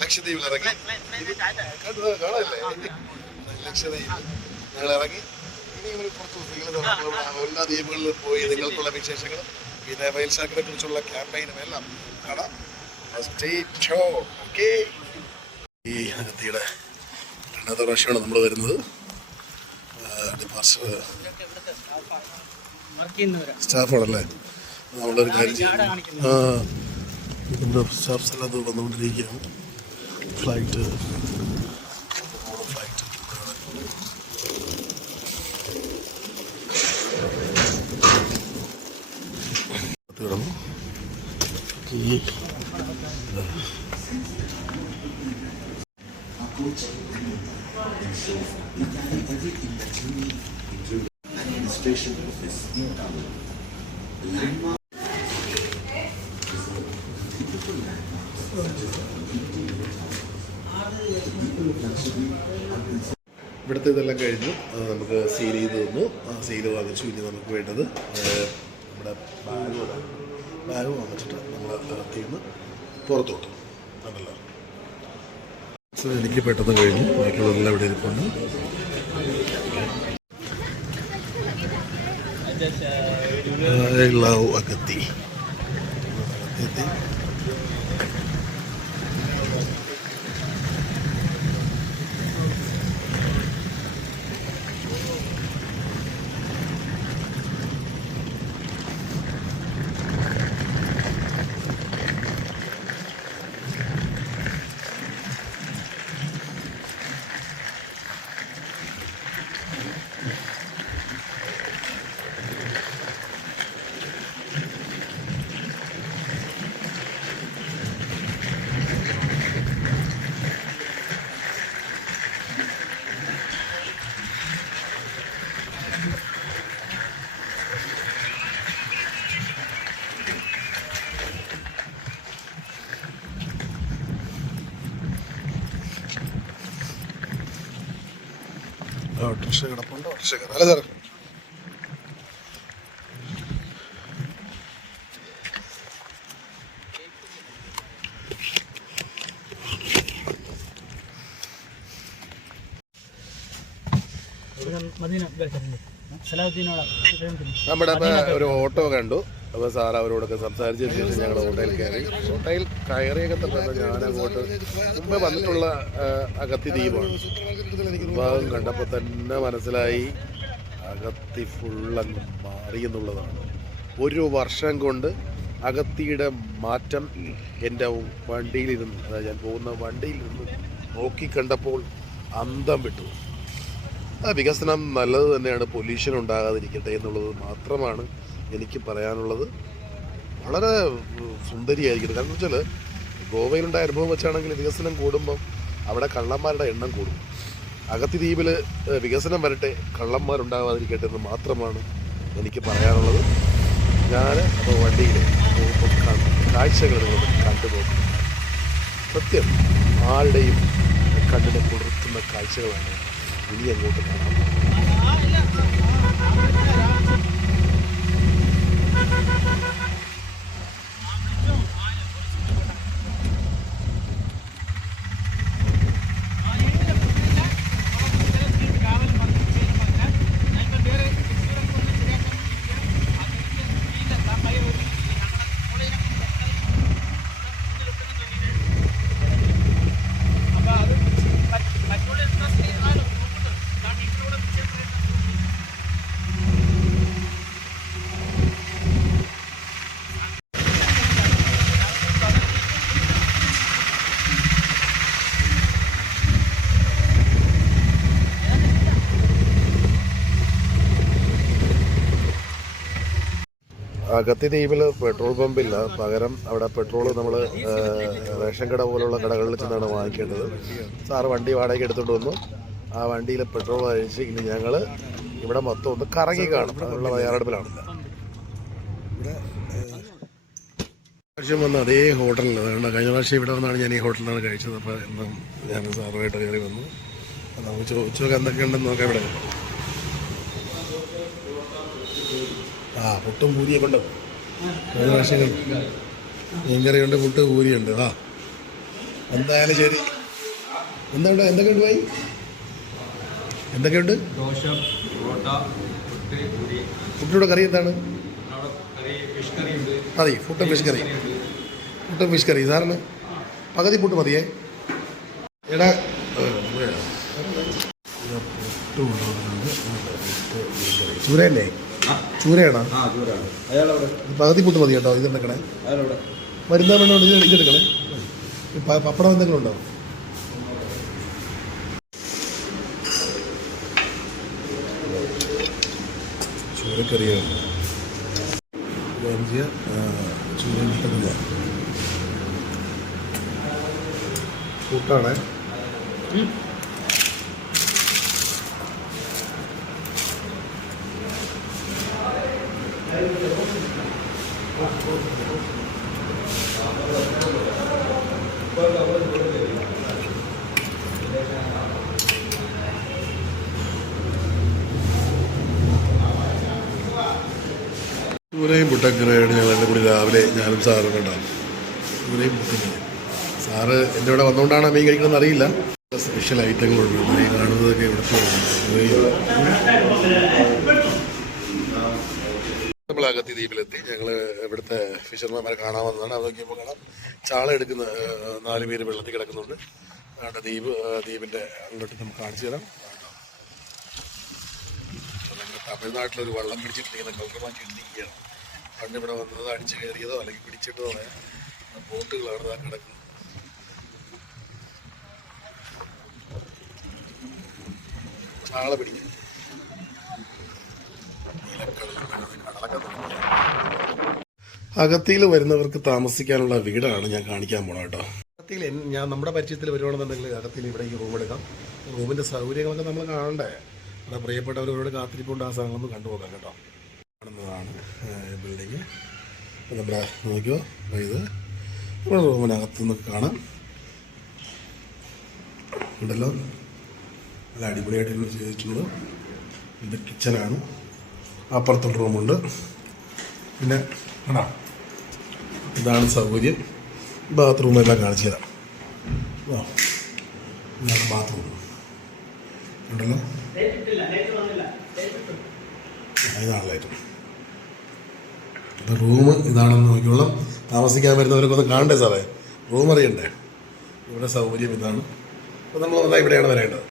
ലക്ഷദ്വീപിൽ ഇറങ്ങി. കണ്ടു കാണാല്ലേ ലക്ഷദ്വീപ് ഞങ്ങൾ ഇറങ്ങി. ഇനി കുറച്ച് എല്ലാ ദ്വീപുകളിലും പോയി നിങ്ങൾക്കുള്ള വിശേഷങ്ങൾ പിന്നെ വയൽ ശാഖിനെ കുറിച്ചുള്ള ക്യാമ്പയിനും എല്ലാം കാണാം? ഈ അഗത്തിയുടെ രണ്ടാമത്തെ പ്രാവശ്യമാണ് നമ്മൾ വരുന്നത്. ഡിപ്പാർച്ചർ സ്റ്റാഫാണല്ലേ നമ്മളൊരു കാര്യം ചെയ്യും. ആ നമ്മുടെ സ്റ്റാഫ്സ് എല്ലാം അത് വന്നുകൊണ്ടിരിക്കുകയാണ് ഫ്ലൈറ്റ് ഫ്ലൈറ്റ് കിടന്നു ഈ ഇവിടുത്തെ ഇതെല്ലാം കഴിഞ്ഞു. നമുക്ക് സീൽ ചെയ്ത് തന്നു. സീൽ വാങ്ങിച്ചു. ഇനി നമുക്ക് വേണ്ടത് നമ്മുടെ ബാഗ് ബാഗ് വാങ്ങിച്ചിട്ട് നമ്മൾ അകത്തിൽ നിന്ന് പുറത്തോട്ട്. അതല്ല? എനിക്ക് പെട്ടെന്ന് കഴിഞ്ഞു. ബാക്കിയുള്ളതെല്ലാം ഇവിടെ ഇരിപ്പുണ്ട്. I love Agatti auto rickshaw കിടപ്പുണ്ട് ഓട്ടോറിക്ഷ കയറാം. അല്ല സാറേ. നമ്മുടെ ഒരു ഓട്ടോ കണ്ടു. അപ്പോൾ സാർ അവരോടൊക്കെ സംസാരിച്ചതിന് ശേഷം ഞങ്ങൾ ഓട്ടോയിൽ കയറി. ഓട്ടോയിൽ കയറിയൊക്കെ തന്നെ ഞാൻ അങ്ങോട്ട് മുമ്പേ വന്നിട്ടുള്ള അകത്തി ദ്വീപാണ് ഭാഗം കണ്ടപ്പോൾ തന്നെ മനസ്സിലായി അഗത്തി ഫുള്ളങ്ങ് മാറി എന്നുള്ളതാണ്. ഒരു വർഷം കൊണ്ട് അകത്തിയുടെ മാറ്റം എന്റെ വണ്ടിയിലിരുന്ന്. അതായത് ഞാൻ പോകുന്ന വണ്ടിയിൽ നിന്ന് നോക്കി കണ്ടപ്പോൾ അന്തം വിട്ടു. ആ വികസനം നല്ലത് തന്നെയാണ്. പൊല്യൂഷൻ ഉണ്ടാകാതിരിക്കട്ടെ എന്നുള്ളത് മാത്രമാണ് എനിക്ക് പറയാനുള്ളത് വളരെ സുന്ദരിയായിരിക്കും കാരണം വെച്ചാൽ ഗോവയിലുണ്ടായ അനുഭവം വെച്ചാണെങ്കിൽ വികസനം കൂടുമ്പം അവിടെ കള്ളന്മാരുടെ എണ്ണം കൂടും. അകത്തി ദ്വീപിൽ വികസനം വരട്ടെ കള്ളന്മാരുണ്ടാകാതിരിക്കട്ടെ എന്ന് മാത്രമാണ് എനിക്ക് പറയാനുള്ളത്. ഞാൻ അപ്പോൾ വണ്ടിയിൽ കാഴ്ചകൾ കണ്ടുപോകും സത്യം ആരുടെയും കണ്ണിനെ കുളിർത്തുന്ന കാഴ്ചകളാണ് ഇനി അങ്ങോട്ട് കാണാൻ അഗത്തി ദ്വീപിൽ പെട്രോൾ പമ്പില്ല. പകരം അവിടെ പെട്രോൾ നമ്മൾ റേഷൻ കട പോലുള്ള കടകളിൽ ചെന്നാണ് വാങ്ങിക്കേണ്ടത്. സാറ് വണ്ടി വാടകയ്ക്ക് എടുത്തുകൊണ്ട് വന്നു. ആ വണ്ടിയിൽ പെട്രോൾ അഴിച്ച് ഇനി ഞങ്ങൾ ഇവിടെ മൊത്തം ഒന്ന് കറങ്ങി കാണും. അതിനുള്ള തയ്യാറെടുപ്പിലാണ്. പ്രാവശ്യം വന്ന അതേ ഹോട്ടലിൽ അതുകൊണ്ട് കഴിഞ്ഞ പ്രാവശ്യം ഇവിടെ വന്നാണ് ഞാൻ ഈ ഹോട്ടലിലാണ് കഴിച്ചത്. അപ്പോൾ ഞാൻ സാറുമായിട്ട് കയറി വന്നു. നമുക്ക് ചോദിച്ചു നോക്കാം എന്തൊക്കെയുണ്ടെന്ന് നോക്കാം ഇവിടെ. ആ പുട്ടും പൂരിയൊക്കെ ഉണ്ടോ? കഴിഞ്ഞ പ്രാവശ്യം മീൻകറിയുണ്ട് പുട്ട് പൂരിയുണ്ട് ആ എന്തായാലും ശരി. എന്തുണ്ട്? എന്തൊക്കെയുണ്ട് ഭായി? എന്തൊക്കെയുണ്ട്? ദോശ പൊറോട്ട പുട്ട് പൂരി. ഫുഡിയുടെ കറി എന്താണ്? അവിടെ കറി ഫിഷ് കറി മതി ഫുഡ് ഫിഷ് കറി ഉണ്ട്. ഫിഷ് കറി സാറിന് പകുതി പുട്ട് മതിയേ. എടാ ചൂരയല്ലേ? ചൂരയാണോ? പകുതി പുട്ട് മതി കേട്ടോ ഇതെടുക്കണേ. മരുന്ന് വേണോ ഇത് ഇതെടുക്കണേ. പപ്പടം എന്തെങ്കിലും ഉണ്ടോ? ചൂരക്കറിയാണ് ചൂര കിട്ടുന്നില്ല കൂട്ടാണേ. ചൂരയും പുട്ടക്കറിയാണ് ഞങ്ങൾ എന്റെ കൂടി രാവിലെ ഞാനും സാറും കണ്ടാണ് ഇവരെയും പുട്ടും സാറ് എന്റെ ഇവിടെ വന്നുകൊണ്ടാണ് മീൻ കഴിക്കണമെന്ന് അറിയില്ല. സ്പെഷ്യൽ ഐറ്റങ്ങളുണ്ട് മീൻ കാണുന്നതൊക്കെ ഇവിടുത്തെ നമ്മൾ അകത്തി ദ്വീപിലെത്തി. ഞങ്ങൾ ഇവിടുത്തെ ഫിഷർമാരെ കാണാൻ വന്നതാണ്. അത് നോക്കിയപ്പോൾ കാണാം. ചാള എടുക്കുന്ന നാല് പേര് വെള്ളത്തിൽ കിടക്കുന്നുണ്ട്. അവിടെ ദ്വീപ് ദ്വീപിന്റെ അങ്ങോട്ട് നമുക്ക് കാണിച്ചു തരാം. തമിഴ്നാട്ടിലൊരു വള്ളം പിടിച്ചിട്ടിരിക്കുന്ന കൗക്കമാറ്റി ഇട്ടിരിക്കുകയാണ് പണ്ട് വന്നത് അടിച്ചു കയറിയതോ അല്ലെങ്കിൽ പിടിച്ചിട്ടതോ ആയ ബോട്ടുകളാണ് ഇതാ കിടക്കുന്നത്. ചാള പിടിക്കും. അകത്തിയിൽ വരുന്നവർക്ക് താമസിക്കാനുള്ള വീടാണ് ഞാൻ കാണിക്കാൻ പോണത് കേട്ടോ. അകത്തിയിൽ ഞാൻ നമ്മുടെ പരിചയത്തിൽ വരുവാണെന്നുണ്ടെങ്കിൽ അകത്തിൽ ഇവിടെ ഈ റൂം എടുക്കാം. റൂമിന്റെ സൗകര്യങ്ങളൊക്കെ നമ്മൾ കാണണ്ടേ? നമ്മുടെ പ്രിയപ്പെട്ടവരോട് കാത്തിരിപ്പുണ്ട്. ആ സാധനങ്ങളൊന്നും കണ്ടുപോകാം കേട്ടോ. കാണുന്നതാണ് ബിൽഡിങ് നമ്മുടെ നോക്കിയോ ഇത് നമ്മുടെ റൂമിനകത്ത് നിന്ന് കാണാം ഉണ്ടല്ലോ നല്ല അടിപൊളിയായിട്ട് ചെയ്തിട്ടുള്ളത് ചെയ്തിട്ടുണ്ട് ഇത് കിച്ചനാണ് അപ്പുറത്തൊരു റൂമുണ്ട് പിന്നെ കണ്ടോ ഇതാണ് സൗകര്യം ബാത്റൂമെല്ലാം കാണിച്ചു തരാം ഇതാണ് ബാത്റൂം ഉണ്ടല്ലോ ഇതാണ് ലൈറ്റ് അപ്പം റൂം ഇതാണെന്ന് നോക്കിയോളാം താമസിക്കാൻ വരുന്നവരൊക്കെ ഒന്ന് കാണണ്ടേ സാറേ? റൂം അറിയണ്ടേ? ഇവിടെ സൗകര്യം ഇതാണ്. അപ്പോൾ നമ്മൾ വന്നാൽ ഇവിടെയാണ് വരേണ്ടത്.